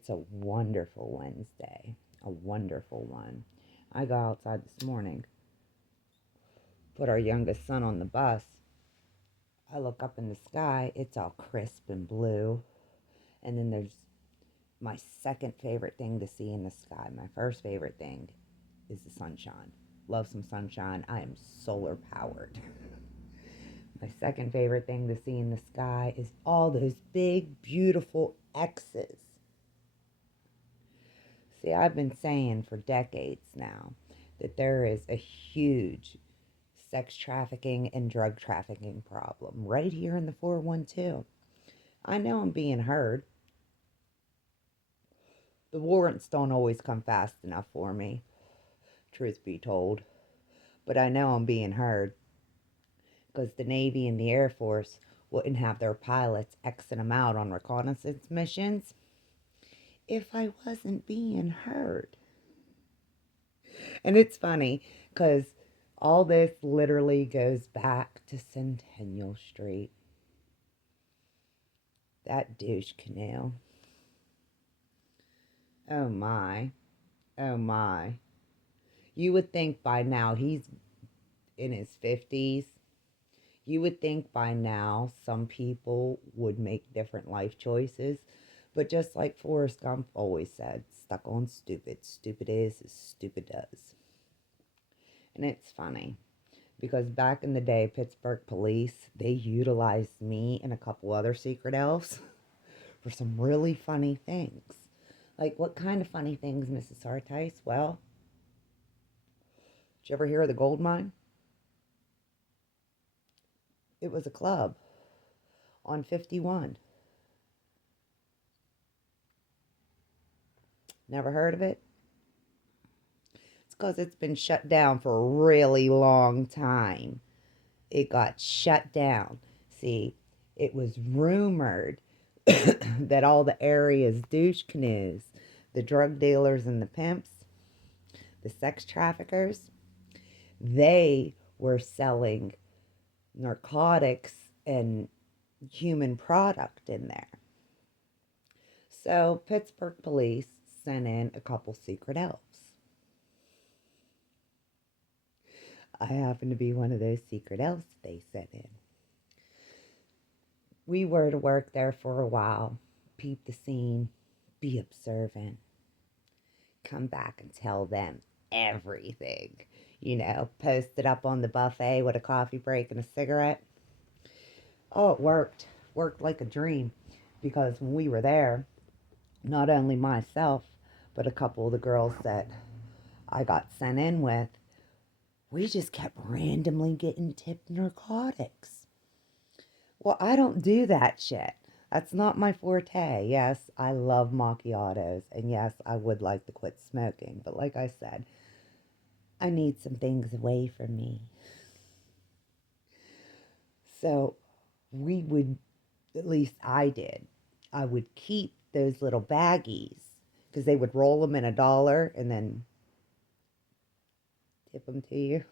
It's a wonderful Wednesday. A wonderful one. I got outside this morning, put our youngest son on the bus. I look up in the sky, it's all crisp and blue. And then there's my second favorite thing to see in the sky. My first favorite thing is the sunshine. Love some sunshine. I am solar powered. My second favorite thing to see in the sky is all those big, beautiful X's. See, I've been saying for decades now that there is a huge sex trafficking and drug trafficking problem right here in the 412. I know I'm being heard. The warrants don't always come fast enough for me, truth be told. But I know I'm being heard because the Navy and the Air Force wouldn't have their pilots Xing them out on reconnaissance missions if I wasn't being heard. And it's funny because all this literally goes back to Centennial Street. That douche canoe. Oh my. Oh my. You would think by now he's in his 50s. You would think by now some people would make different life choices. But just like Forrest Gump always said, stuck on stupid. Stupid is as stupid does. And it's funny because back in the day, Pittsburgh police, they utilized me and a couple other secret elves for some really funny things. Like, what kind of funny things, Mrs. Sartice? Well, did you ever hear of the gold mine? It was a club on 51. Never heard of it? It's because it's been shut down for a really long time. It got shut down. See, it was rumored that all the area's douche canoes, the drug dealers and the pimps, the sex traffickers, they were selling narcotics and human product in there. So Pittsburgh police sent in a couple secret elves. I happen to be one of those secret elves they sent in. We were to work there for a while, peep the scene, be observant, come back and tell them everything. Post it up on the buffet with a coffee break and a cigarette. Oh, it worked. Worked like a dream. Because when we were there, not only myself, but a couple of the girls that I got sent in with, we just kept randomly getting tipped narcotics. Well, I don't do that shit. That's not my forte. Yes, I love macchiatos. And yes, I would like to quit smoking. But like I said, I need some things away from me. So we would, at least I did, I would keep those little baggies because they would roll them in $1 and then tip them to you.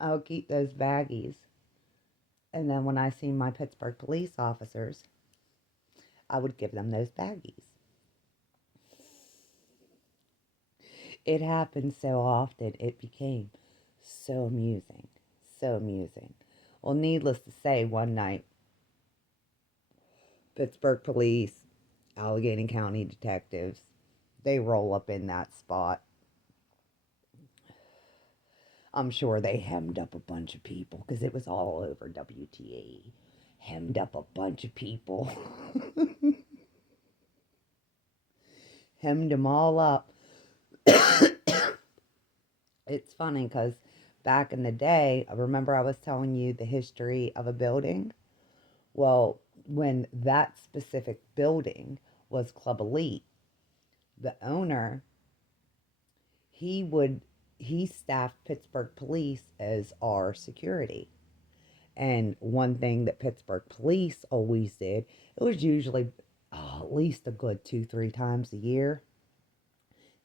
I would keep those baggies. And then when I seen my Pittsburgh police officers, I would give them those baggies. It happened so often, it became so amusing. So amusing. Well, needless to say, one night, Pittsburgh police, Allegheny County detectives, they roll up in that spot. I'm sure they hemmed up a bunch of people because it was all over WTA. Hemmed up a bunch of people. Hemmed them all up. It's funny because back in the day, I remember I was telling you the history of a building. Well, when that specific building was Club Elite, the owner, he staffed Pittsburgh police as our security. And one thing that Pittsburgh police always did, it was usually at least a good 2-3 times a year,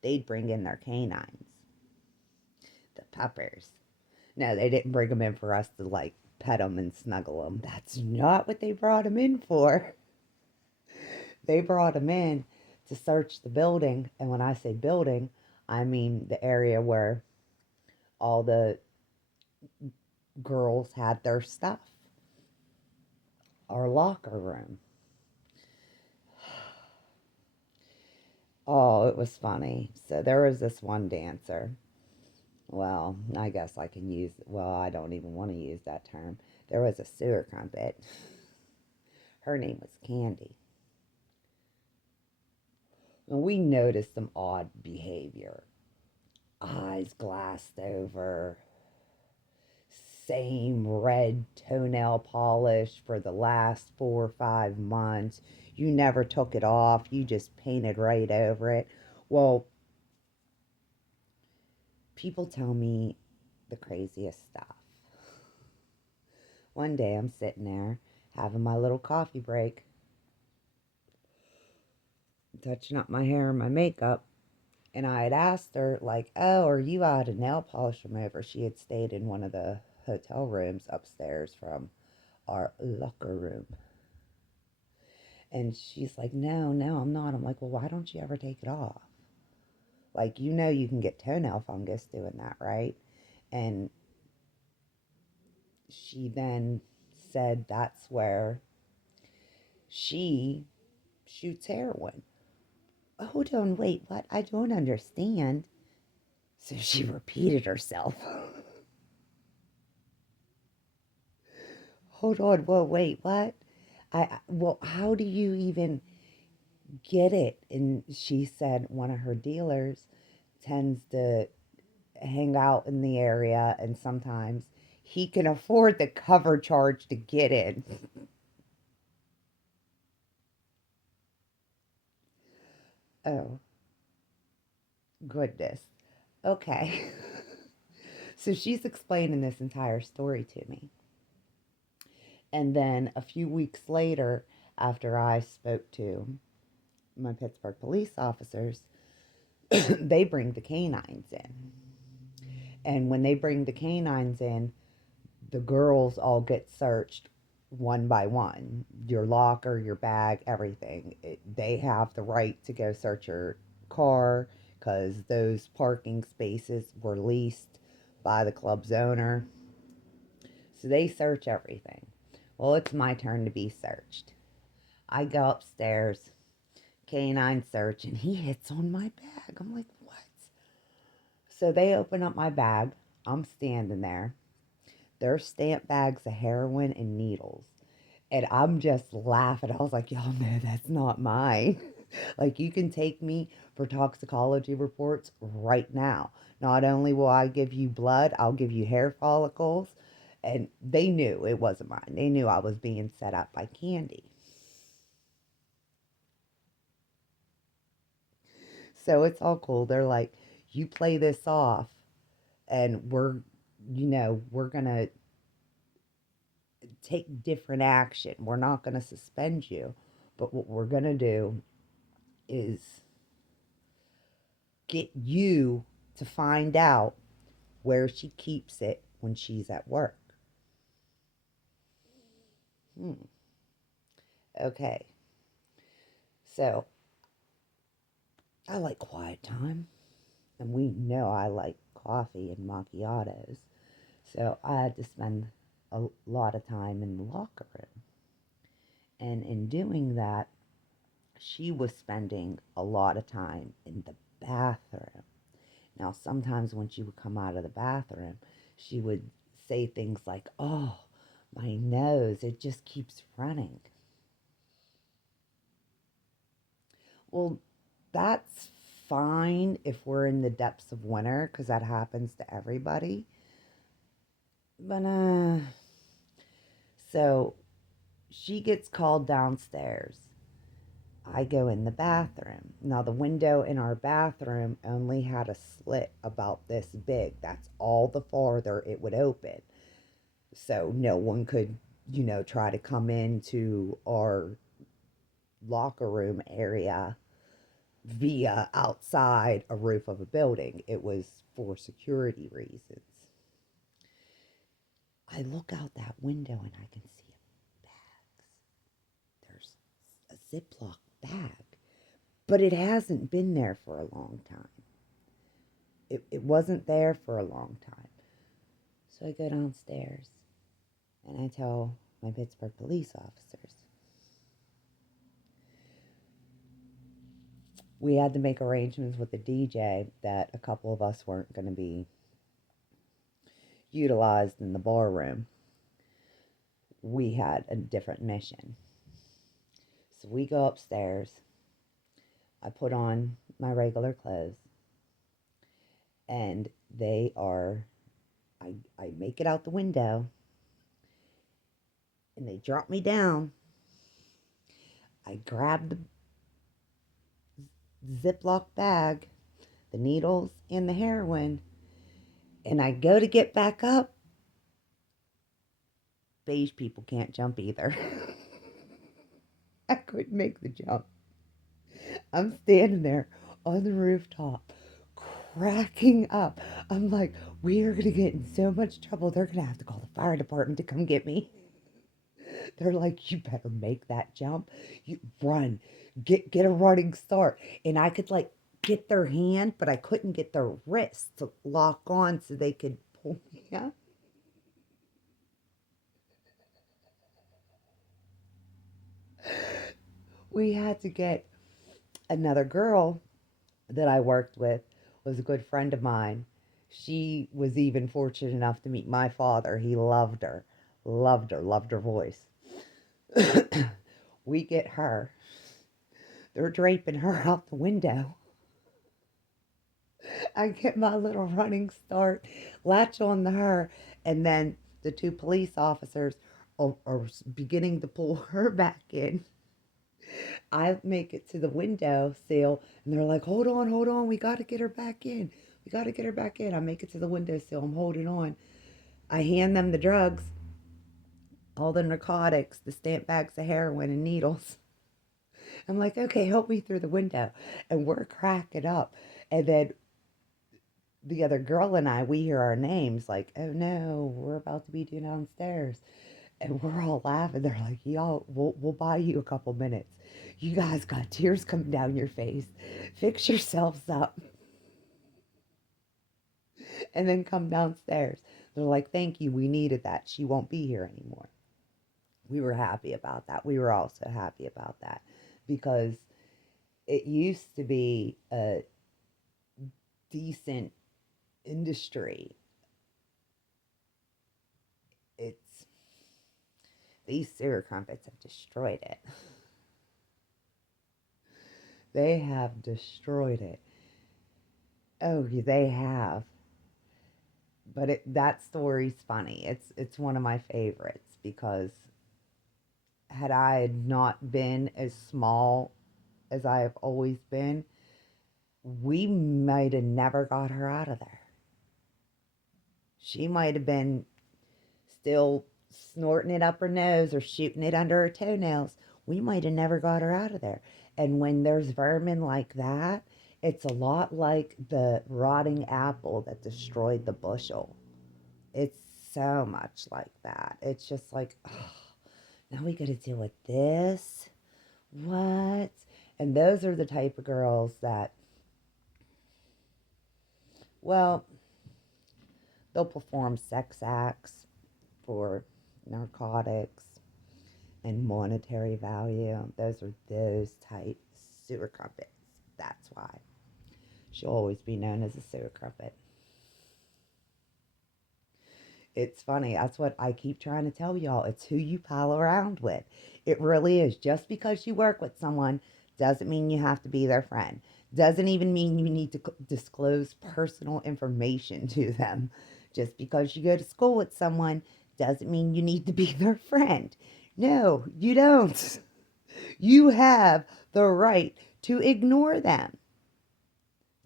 they'd bring in their canines, the puppers. No, they didn't bring them in for us to pet them and snuggle them. That's not what they brought them in for. They brought him in to search the building. And when I say building, I mean the area where all the girls had their stuff, our locker room. Oh, it was funny. So there was this one dancer. Well, I guess I can use, well, I don't even want to use that term. There was a sewer convict. Her name was Candy. And we noticed some odd behavior. Eyes glassed over, same red toenail polish for the last 4 or 5 months. You never took it off, you just painted right over it. Well, people tell me the craziest stuff. One day I'm sitting there having my little coffee break, touching up my hair and my makeup, and I had asked her, like, oh, are you out of nail polish remover? She had stayed in one of the hotel rooms upstairs from our locker room. And she's like, no, I'm not. I'm like, well, why don't you ever take it off? Like, you can get toenail fungus doing that, right? And she then said that's where she shoots heroin. Hold on, wait, what? I don't understand. So she repeated herself. Hold on, whoa, wait, what? Well, how do you even get it? And she said one of her dealers tends to hang out in the area, and sometimes he can afford the cover charge to get in. Oh, goodness. Okay. So she's explaining this entire story to me. And then a few weeks later, after I spoke to my Pittsburgh police officers, they bring the canines in. And when they bring the canines in, the girls all get searched one by one. Your locker, your bag, everything. They have the right to go search your car because those parking spaces were leased by the club's owner. So they search everything. Well, it's my turn to be searched. I go upstairs, canine search, and he hits on my bag. I'm like, what? So they open up my bag. I'm standing there. There's stamped bags of heroin and needles. And I'm just laughing. I was like, y'all know that's not mine. Like, you can take me for toxicology reports right now. Not only will I give you blood, I'll give you hair follicles. And they knew it wasn't mine. They knew I was being set up by Candy. So it's all cool. They're like, you play this off, and we're going to take different action. We're not going to suspend you. But what we're going to do is get you to find out where she keeps it when she's at work. Okay. So I like quiet time, and we know I like coffee and macchiatos. So I had to spend a lot of time in the locker room. And in doing that, she was spending a lot of time in the bathroom. Now, sometimes when she would come out of the bathroom, she would say things like, oh, my nose, it just keeps running. Well, that's fine if we're in the depths of winter, because that happens to everybody. But, so she gets called downstairs. I go in the bathroom. Now, the window in our bathroom only had a slit about this big. That's all the farther it would open. So no one could, try to come into our locker room area via outside a roof of a building. It was for security reasons. I look out that window and I can see bags. There's a Ziploc bag. But it hasn't been there for a long time. It wasn't there for a long time. So I go downstairs and I tell my Pittsburgh police officers, we had to make arrangements with the DJ that a couple of us weren't going to be utilized in the bar room. We had a different mission. So we go upstairs. I put on my regular clothes. And they are, I make it out the window. And they drop me down. I grab the Ziploc bag, the needles, and the heroin. And I go to get back up. Beige people can't jump either. I couldn't make the jump. I'm standing there on the rooftop, cracking up. I'm like, we are going to get in so much trouble. They're going to have to call the fire department to come get me. They're like, you better make that jump. You run, get a running start. And I could like get their hand, but I couldn't get their wrist to lock on so they could pull me up. We had to get another girl that I worked with, was a good friend of mine. She was even fortunate enough to meet my father. He loved her, loved her voice. We get her. They're draping her out the window. I get my little running start, latch on to her, and then the two police officers are beginning to pull her back in. I make it to the window sill, and they're like, hold on, we got to get her back in. We got to get her back in. I make it to the window sill. I'm holding on. I hand them the drugs, all the narcotics, the stamp bags of heroin and needles. I'm like, okay, help me through the window. And we're cracking up. And then the other girl and I, we hear our names like, oh no, we're about to be downstairs. And we're all laughing. They're like, y'all, we'll buy you a couple minutes. You guys got tears coming down your face. Fix yourselves up. And then come downstairs. They're like, thank you, we needed that. She won't be here anymore. We were happy about that. We were also happy about that because it used to be a decent industry. It's these sewer crumpets have destroyed it. They have destroyed it. Oh, they have. But that story's funny. It's one of my favorites because had I not been as small as I have always been, we might have never got her out of there. She might have been still snorting it up her nose or shooting it under her toenails. We might have never got her out of there. And when there's vermin like that, it's a lot like the rotting apple that destroyed the bushel. It's so much like that. It's just like, oh, now we got to deal with this. What? And those are the type of girls that, well, they'll perform sex acts for narcotics and monetary value. Those are those type sewer crumpets. That's why she'll always be known as a sewer crumpet. It's funny. That's what I keep trying to tell y'all. It's who you pal around with. It really is. Just because you work with someone doesn't mean you have to be their friend. Doesn't even mean you need to disclose personal information to them. Just because you go to school with someone doesn't mean you need to be their friend. No, you don't. You have the right to ignore them.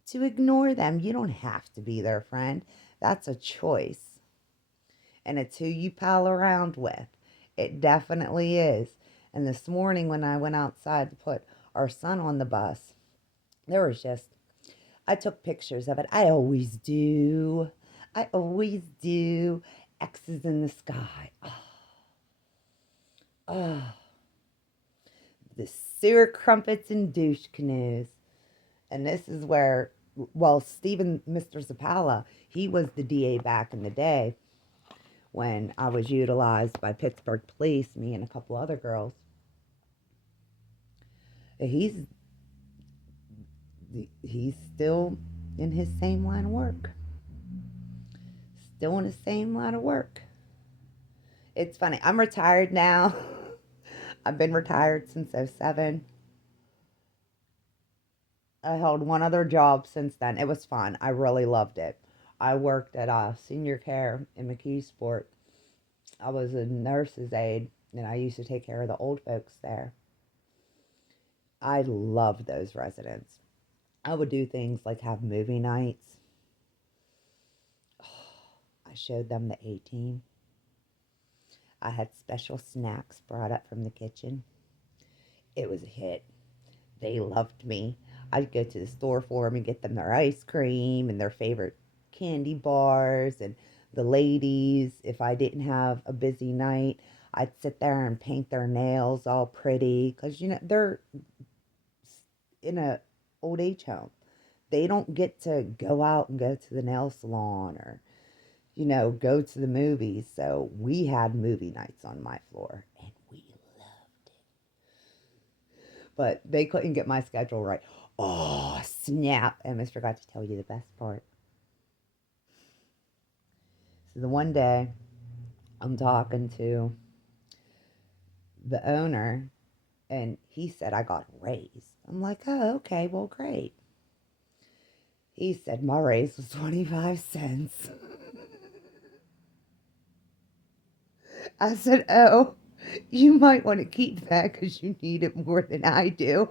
To ignore them. You don't have to be their friend. That's a choice. And it's who you pal around with. It definitely is. And this morning when I went outside to put our son on the bus, there was just, I took pictures of it. I always do. I always do. X's in the sky. Oh. The sewer crumpets and douche canoes. And this is where, well, Stephen, Mr. Zapala, he was the DA back in the day when I was utilized by Pittsburgh police, me and a couple other girls. He's he's still in his same line of work. Still in his same line of work. It's funny. I'm retired now. I've been retired since '07. I held one other job since then. It was fun. I really loved it. I worked at senior care in McKeesport. I was a nurse's aide, and I used to take care of the old folks there. I loved those residents. I would do things like have movie nights. I showed them the A-Team. I had special snacks brought up from the kitchen. It was a hit. They loved me. I'd go to the store for them and get them their ice cream and their favorite candy bars. And the ladies, if I didn't have a busy night, I'd sit there and paint their nails all pretty. Because, they're in a old age home. They don't get to go out and go to the nail salon or, go to the movies. So we had movie nights on my floor. And we loved it. But they couldn't get my schedule right. Oh, snap. And I forgot to tell you the best part. So the one day, I'm talking to the owner, and he said I got a raise. I'm like, oh, okay, well, great. He said my raise was 25 cents. I said, oh, you might want to keep that because you need it more than I do.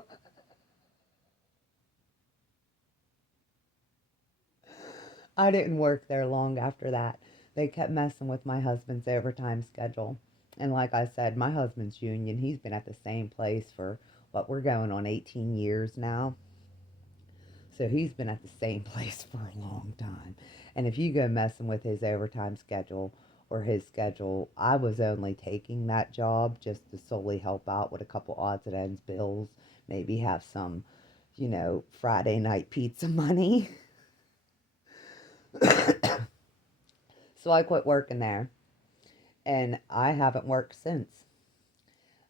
I didn't work there long after that. They kept messing with my husband's overtime schedule. And like I said, my husband's union, he's been at the same place for what we're going on 18 years now. So he's been at the same place for a long time. And if you go messing with his overtime schedule or his schedule, I was only taking that job just to solely help out with a couple odds and ends bills, maybe have some, Friday night pizza money. So I quit working there. And I haven't worked since.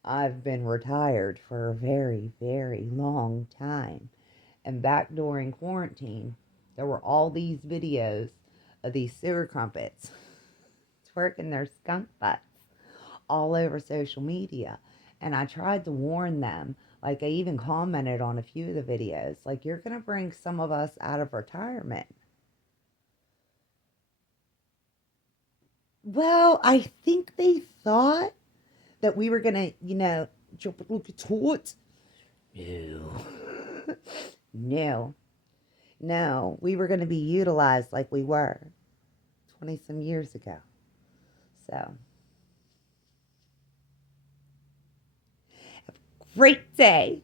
I've been retired for a very, very long time. And back during quarantine, there were all these videos of these sewer crumpets twerking their skunk butts all over social media. And I tried to warn them. Like, I even commented on a few of the videos. Like, you're going to bring some of us out of retirement. Well, I think they thought that we were going to, jump a look at it. No. No. No. We were going to be utilized like we were 20 some years ago. So, have a great day.